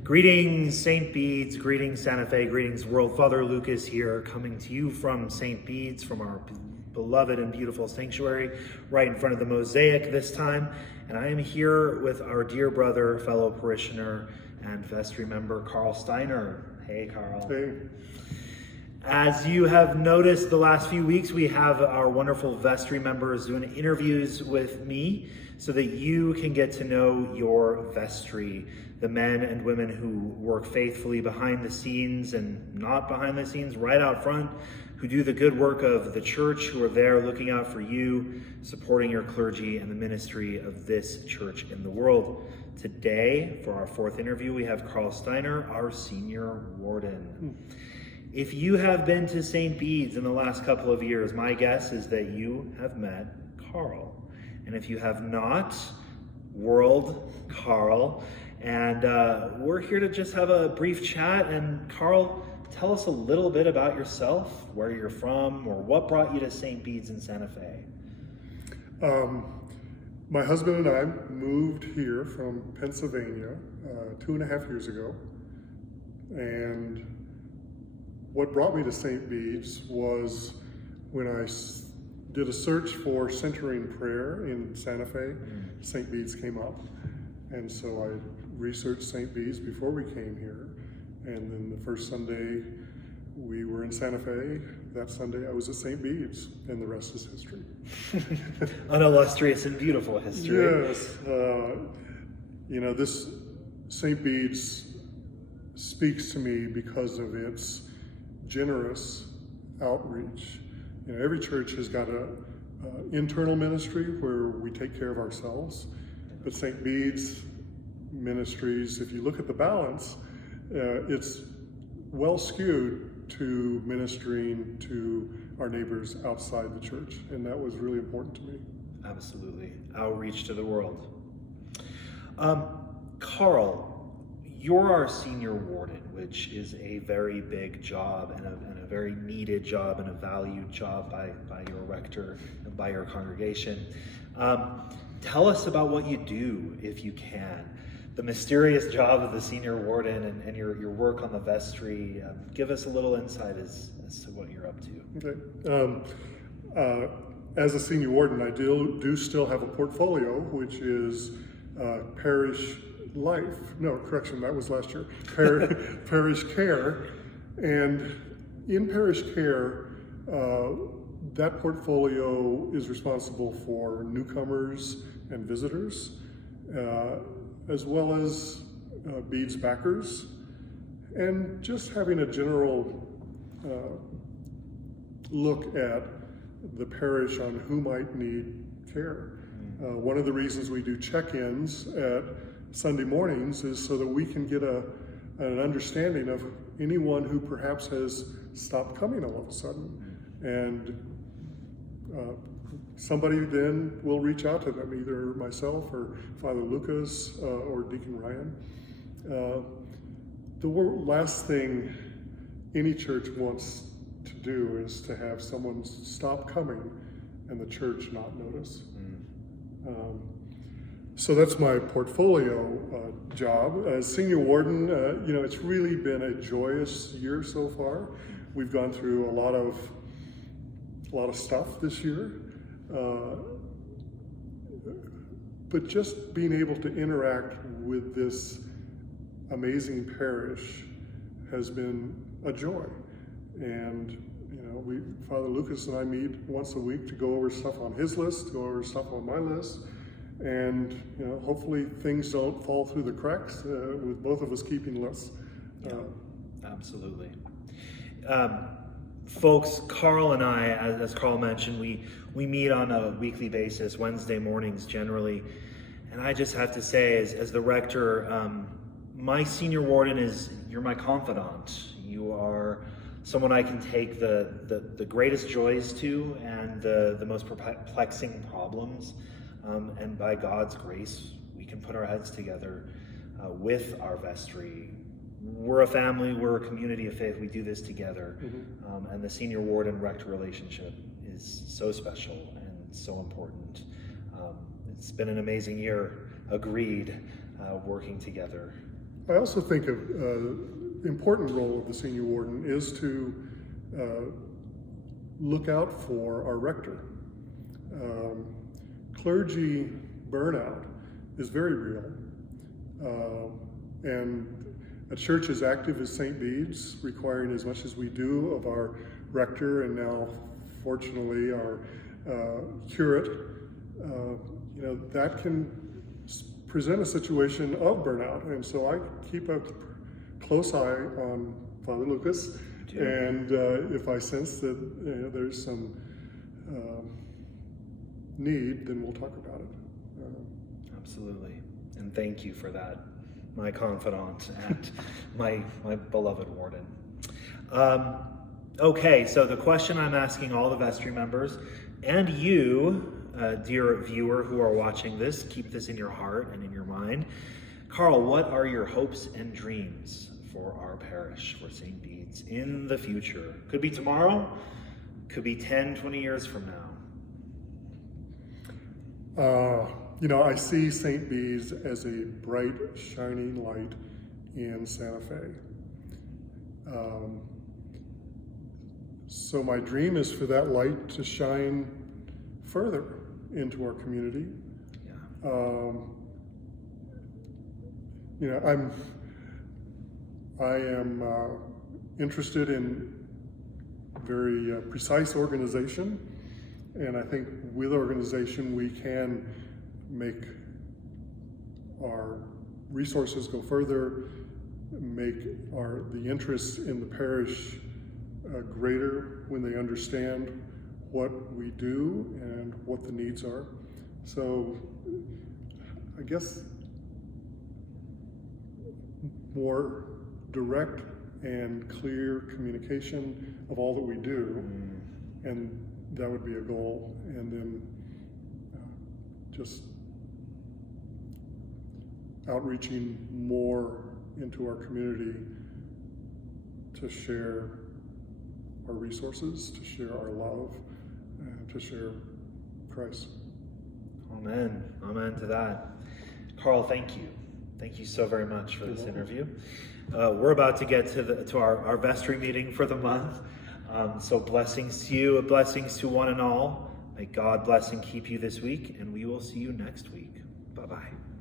Greetings, St. Bede's, greetings, Santa Fe, greetings, world. Father Lucas here, coming to you from St. Bede's, from our beloved and beautiful sanctuary, right in front of the mosaic this time. And I am here with our dear brother, fellow parishioner, and vestry member, Karl Steiner. Hey, Karl. Hey. As you have noticed the last few weeks, we have our wonderful vestry members doing interviews with me so that you can get to know your vestry, the men and women who work faithfully behind the scenes and not behind the scenes, right out front, who do the good work of the church, who are there looking out for you, supporting your clergy and the ministry of this church in the world. Today, for our fourth interview, we have Karl Steiner, our senior warden. If you have been to St. Bede's in the last couple of years, my guess is that you have met Karl. And if you have not, world Karl. And we're here to just have a brief chat. And Karl, tell us a little bit about yourself, where you're from, or what brought you to St. Bede's in Santa Fe. My husband and I moved here from Pennsylvania 2.5 years ago. And what brought me to St. Bede's was when I did a search for centering prayer in Santa Fe. St. Bede's came up. And so I researched St. Bede's before we came here. And then the first Sunday we were in Santa Fe, that Sunday I was at St. Bede's, and the rest is history. An illustrious and beautiful history. Yes. This St. Bede's speaks to me because of its generous outreach. Every church has got a internal ministry where we take care of ourselves, but St. Bede's ministries, if you look at the balance, it's well skewed to ministering to our neighbors outside the church, and that was really important to me. Absolutely. Outreach to the world. Karl, you're our senior warden, which is a very big job and a very needed job and a valued job by your rector and by your congregation. Tell us about what you do, if you can. The mysterious job of the senior warden and your work on the vestry. Give us a little insight as to what you're up to. Okay. As a senior warden, I do still have a portfolio, which is parish life. No, correction, that was last year. Parish care. And in parish care, that portfolio is responsible for newcomers and visitors, as well as Bede's backers, and just having a general look at the parish on who might need care. One of the reasons we do check-ins at Sunday mornings is so that we can get an understanding of anyone who perhaps has stopped coming all of a sudden. And somebody then will reach out to them, either myself or Father Lucas or Deacon Ryan. The last thing any church wants to do is to have someone stop coming and the church not notice. So that's my portfolio job. As senior warden, it's really been a joyous year so far. We've gone through a lot of stuff this year. But just being able to interact with this amazing parish has been a joy. And Father Lucas and I meet once a week to go over stuff on his list, go over stuff on my list, and hopefully things don't fall through the cracks with both of us keeping lists. Yeah, absolutely. Folks, Karl and I, as Karl mentioned, we meet on a weekly basis, Wednesday mornings generally. And I just have to say, as the rector, my senior warden you're my confidant. You are someone I can take the greatest joys to and the most perplexing problems. And by God's grace, we can put our heads together with our vestry. We're a family, we're a community of faith, we do this together. And the senior warden rector relationship is so special and so important. It's been an amazing year, agreed, working together. I also think important role of the senior warden is to look out for our rector. Clergy burnout is very real, and a church as active as St. Bede's, requiring as much as we do of our rector and now, fortunately, our curate, that can present a situation of burnout. And so I keep a close eye on Father Lucas, and if I sense that there's some need, then we'll talk about it. Absolutely. And thank you for that, my confidant and my beloved warden. Okay, so the question I'm asking all the vestry members, and you, dear viewer who are watching this, keep this in your heart and in your mind. Karl, what are your hopes and dreams for our parish, for St. Bede's, in the future? Could be tomorrow, could be 10, 20 years from now. I see St. Bede's as a bright, shining light in Santa Fe. So my dream is for that light to shine further into our community. I am interested in very precise organization, and I think with organization we can make our resources go further, make the interests in the parish greater when they understand what we do and what the needs are. So I guess more direct and clear communication of all that we do, and that would be a goal. And then just outreaching more into our community to share our resources, to share our love, and to share Christ. Amen. Amen to that. Karl, thank you. Thank you so very much for this interview. We're about to get to our vestry meeting for the month. So blessings to you, blessings to one and all. May God bless and keep you this week, and we will see you next week. Bye-bye.